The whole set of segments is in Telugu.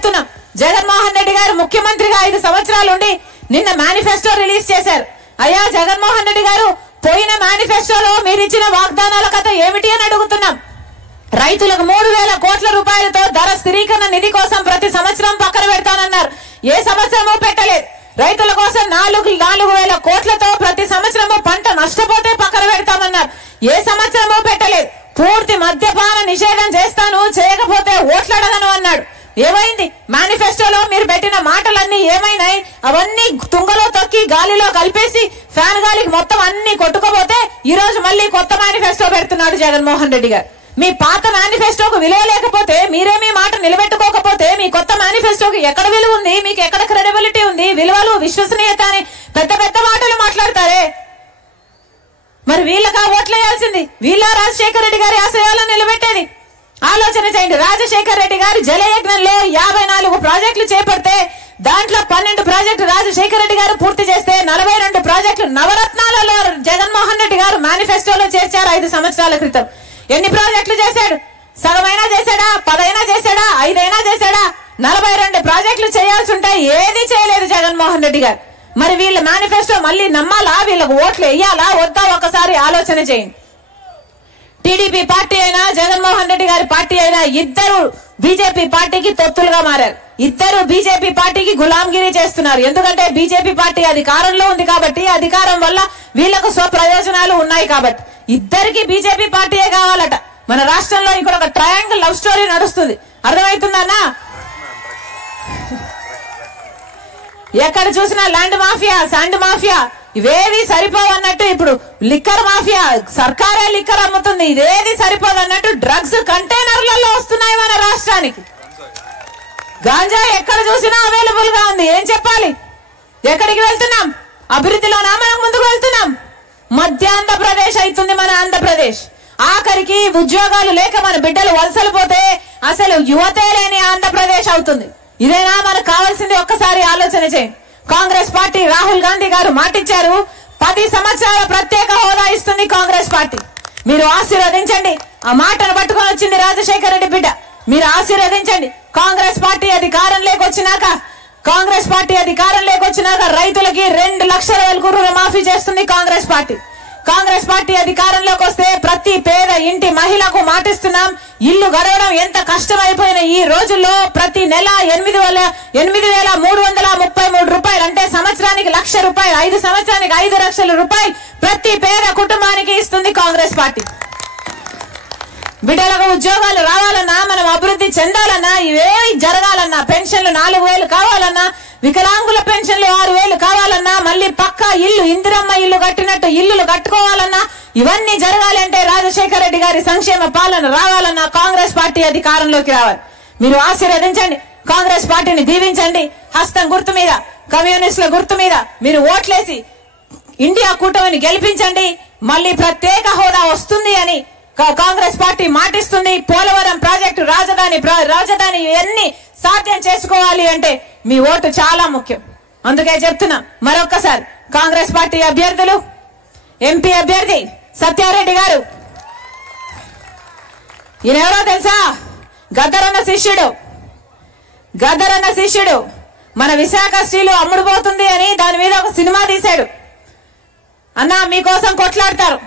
చెప్తున్నాం, జగన్మోహన్ రెడ్డి గారు ముఖ్యమంత్రిగా 5 సంవత్సరాలు ఉండి నిన్న మేనిఫెస్టో రిలీజ్ చేశారు. అయ్యా జగన్మోహన్ రెడ్డి గారు, పోయిన మేనిఫెస్టోలో మీరు ఇచ్చిన వాగ్దానాల కథ ఏమిటి అని అడుగుతున్నాం. రైతులకు 3,000 కోట్ల రూపాయలతో ధర స్థిరీకరణ నిధి కోసం ప్రతి సంవత్సరం పక్కన పెడతానన్నారు. ఏ సంవత్సరమూ పెట్టలేదు. రైతుల కోసం 4,000 కోట్లతో ప్రతి సంవత్సరము పంట నష్టపోతే పక్కన పెడతామన్నారు. ఏ సంవత్సరమూ పెట్టలేదు. పూర్తి మద్యపాన నిషేధం చేస్తాను, చేయకపోతే ఓట్లాడగను అన్నాడు. ఏమైంది? మేనిఫెస్టోలో మీరు పెట్టిన మాటలన్నీ ఏమైనాయి? అవన్నీ తుంగలో తొక్కి గాలిలో కలిపేసి ఫ్యాన్ గాలికి మొత్తం అన్ని కొట్టుకోపోతే ఈ రోజు మళ్ళీ కొత్త మేనిఫెస్టో పెడుతున్నాడు జగన్మోహన్ రెడ్డి గారు. మీ పాత మేనిఫెస్టోకు విలువ లేకపోతే, మీరే మీ మాట నిలబెట్టుకోకపోతే మీ కొత్త మేనిఫెస్టోకి ఎక్కడ విలువ ఉంది? మీకు ఎక్కడ క్రెడిబిలిటీ ఉంది? విలువలు, విశ్వసనీయత అని పెద్ద పెద్ద మాటలు మాట్లాడతారే. మరి వీళ్ళకా ఓట్లేయాల్సింది? వీళ్ళ రాజశేఖర రెడ్డి గారి ఆశయాలను నిలబెట్టేది? ఆలోచన చేయండి. రాజశేఖర రెడ్డి గారి జలయజ్ఞంలో 54 ప్రాజెక్టులు చేపడితే దాంట్లో 12 ప్రాజెక్టులు రాజశేఖర రెడ్డి గారు పూర్తి చేస్తే 42 ప్రాజెక్టులు నవరత్నాలలో జగన్మోహన్ రెడ్డి గారు మేనిఫెస్టోలో చేర్చారు 5 సంవత్సరాల క్రితం. ఎన్ని ప్రాజెక్టులు చేశాడు? సగమైనా చేశాడా? 10 అయినా చేశాడా? 5 అయినా చేశాడా? 42 ప్రాజెక్టులు చేయాల్సి ఉంటే ఏది చేయలేదు జగన్మోహన్ రెడ్డి గారు. మరి వీళ్ళ మేనిఫెస్టో మళ్ళీ నమ్మాలా? వీళ్ళకు ఓట్లు వేయాలా వద్దా? ఒకసారి ఆలోచన చేయండి. టీడీపీ పార్టీ అయినా జగన్మోహన్ రెడ్డి గారి పార్టీ అయినా ఇద్దరు బీజేపీ పార్టీకి తొత్తులుగా మారారు. ఇద్దరు బీజేపీ పార్టీకి గులాంగిరి చేస్తున్నారు. ఎందుకంటే బీజేపీ పార్టీ అధికారంలో ఉంది కాబట్టి, అధికారం వల్ల వీళ్లకు స్వప్రయోజనాలు ఉన్నాయి కాబట్టి ఇద్దరికి బీజేపీ పార్టీయే కావాలట. మన రాష్ట్రంలో ఇక్కడ ఒక ట్రయాంగిల్ లవ్ స్టోరీ నడుస్తుంది. అర్థమవుతుందన్నా? ఎక్కడ చూసినా ల్యాండ్ మాఫియా, శాండ్ మాఫియా, ఇవేవి సరిపోవన్నట్టు ఇప్పుడు లిక్కర్ మాఫియా, సర్కారే లిక్కర్ అమ్ముతుంది. ఇదేది సరిపోదన్నట్టు డ్రగ్స్ కంటైనర్లలో వస్తున్నాయి మన రాష్ట్రానికి. గాంజా ఎక్కడ చూసినా అవైలబుల్ గా ఉంది. ఏం చెప్పాలి? ఎక్కడికి వెళ్తున్నాం? అభివృద్ధిలోనా మనం ముందుకు వెళ్తున్నాం? మధ్య ఆంధ్రప్రదేశ్ అవుతుంది మన ఆంధ్రప్రదేశ్. ఆఖరికి ఉద్యోగాలు లేక మన బిడ్డలు వలసలు పోతే అసలు యువతే లేని ఆంధ్రప్రదేశ్ అవుతుంది. ఇదేనా మనకు కావాల్సింది? ఒక్కసారి ఆలోచన చేయండి. కాంగ్రెస్ పార్టీ, రాహుల్ గాంధీ గారు మాటిచ్చారు, 10 సంవత్సరాల ప్రత్యేక హోదా ఇస్తుంది కాంగ్రెస్ పార్టీ. మీరు ఆశీర్వదించండి. ఆ మాటను పట్టుకొని వచ్చింది రాజశేఖర రెడ్డి బిడ్డ. మీరు ఆశీర్వదించండి. కాంగ్రెస్ పార్టీ అధికారంలోకి వచ్చినాక రైతులకి 2 లక్షల రుణమాఫీ చేస్తుంది కాంగ్రెస్ పార్టీ. కాంగ్రెస్ పార్టీ అధికారంలోకి వస్తే ప్రతి పేద ఇంటి మహిళకు మాటిస్తున్నాం, ఇల్లు గడవడం ఎంత కష్టమైపోయిన ఈ రోజుల్లో ప్రతి నెల 8,333 రూపాయలు, అంటే సంవత్సరానికి 1,00,000 రూపాయలు, 5 సంవత్సరానికి 5 లక్షల రూపాయలు ప్రతి పేద కుటుంబానికి ఇస్తుంది కాంగ్రెస్ పార్టీ. బిడ్డలకు ఉద్యోగాలు రావాలన్నా, మనం అభివృద్ధి చెందాలన్నా, ఇవేవి జరగాలన్నా, పెన్షన్లు 4,000 కావాలన్నా, వికలాంగుల పెన్షన్లు 6,000 కావాలన్నా, మళ్ళీ పక్కా ఇల్లు, ఇందిరమ్మ ఇల్లు కట్టినట్టు ఇల్లులు కట్టుకోవాలన్నా, ఇవన్నీ జరగాలంటే రాజశేఖర రెడ్డి గారి సంక్షేమ పాలన రావాలన్నా కాంగ్రెస్ పార్టీ అధికారంలోకి రావాలి. మీరు ఆశీర్వదించండి, కాంగ్రెస్ పార్టీని దీవించండి. హస్తం గుర్తు మీద, కమ్యూనిస్టుల గుర్తు మీద మీరు ఓట్లేసి ఇండియా కూటమిని గెలిపించండి. మళ్ళీ ప్రత్యేక హోదా వస్తుంది అని కాంగ్రెస్ పార్టీ మాటిస్తుంది. పోలవరం ప్రాజెక్టు, రాజధాని ఇవన్నీ సాధ్యం చేసుకోవాలి అంటే మీ ఓటు చాలా ముఖ్యం. అందుకే చెప్తున్నా మరొక్కసారి, కాంగ్రెస్ పార్టీ అభ్యర్థులు, ఎంపీ అభ్యర్థి సత్యారెడ్డి గారు, ఈయనెవరో తెలుసా? గద్దరన్న శిష్యుడు. మన విశాఖ స్టీలు అమ్ముడుపోతుంది అని దాని మీద ఒక సినిమా తీశాడు. అన్నా మీకోసం కొట్లాడతారు.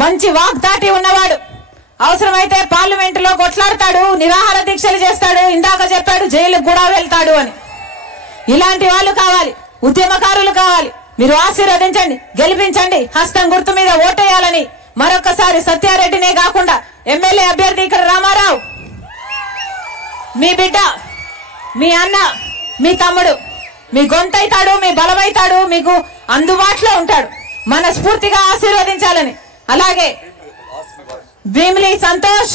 మంచి వాగ్దాటి ఉన్నవాడు. అవసరమైతే పార్లమెంట్ లో కొట్లాడతాడు, నిరాహార దీక్షలు చేస్తాడు. ఇందాక చెప్పాడు జైలుకు కూడా వెళ్తాడు అని. ఇలాంటి వాళ్ళు కావాలి, ఉద్యమకారులు కావాలి. మీరు ఆశీర్వదించండి, గెలిపించండి. హస్తం గుర్తు మీద ఓటేయాలని మరొకసారి సత్యారెడ్డినే కాకుండా ఎమ్మెల్యే అభ్యర్థి ఇక్కడ రామారావు, మీ బిడ్డ, మీ అన్న, మీ తమ్ముడు, మీ గొంతైతాడు, మీ బలమైతాడు, మీకు అందుబాటులో ఉంటాడు. మనస్ఫూర్తిగా ఆశీర్వదించాలని. అలాగే భీమిలి సంతోష్,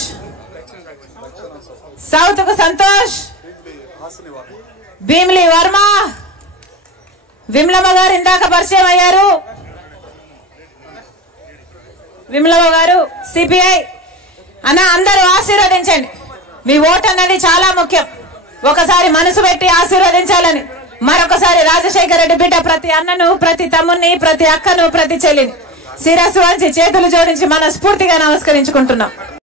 సౌత్ కు సంతోష్, భీమిలి వర్మ, విమలమ్మ గారు ఇందాక పరిచయం అయ్యారు. విమలమ్మ గారు సిపిఐ అన్న, అందరూ ఆశీర్వదించండి. మీ ఓటు అన్నది చాలా ముఖ్యం. ఒకసారి మనసు పెట్టి ఆశీర్వదించాలని మరొకసారి రాజశేఖర రెడ్డి బిడ్డ ప్రతి అన్నను, ప్రతి తమ్ముని, ప్రతి అక్కను, ప్రతి చెల్లిని శిరస్సు వంచి చేతులు జోడించి మనస్ఫూర్తిగా నమస్కరించుకుంటున్నాం.